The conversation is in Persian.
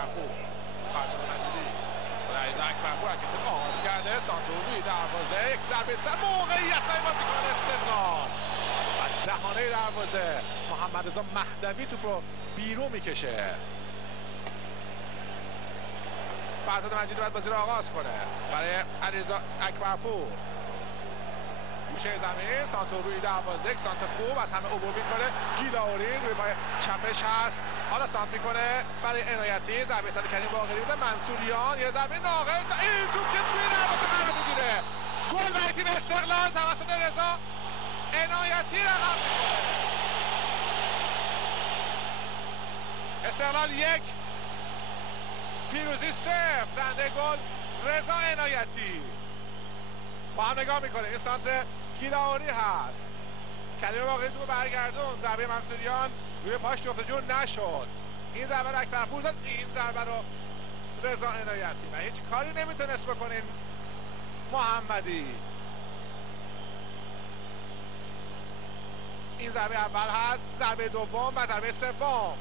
اکبرپور فرشاد مجیدی رئیس اکبرپور حرکت آغاز کرده سانتور روی دروازه یک ضربه سر موقعیت های بازیکن استقلال از دهانه دروازه محمد رضا مهدوی توپ رو بیرون میکشه. فرشاد مجیدی باید بازی رو آغاز کنه برای علیرضا اکبرپور. گوشه زمین سانتور روی دروازه، یک سانت خوب از همه عبور میکنه. گیلاوری روی پای چپش هست، حالا سانت میکنه برای عنایتی. ضربه سر کریم باقری بوده، منصوریان یه ضربه ناقص و این توپ که توی دروازه قرار میگیره. گل برای تیم استقلال توسط رضا عنایتی رقم میکنه. استقلال 1 پیروزی 0. زنده گل رضا عنایتی. با هم نگاه میکنه، این سانتر گیلاوری هست، کریم باقری توپ برگردون، ضربه منصوریان روی پاش جفتجور نشد. این ضربه رو اکبرپور زد، این ضربه رو رضا عنایتی و هیچ کاری نمیتونست بکنین محمدی. این ضربه اول هست، ضربه دوم و ضربه سوم.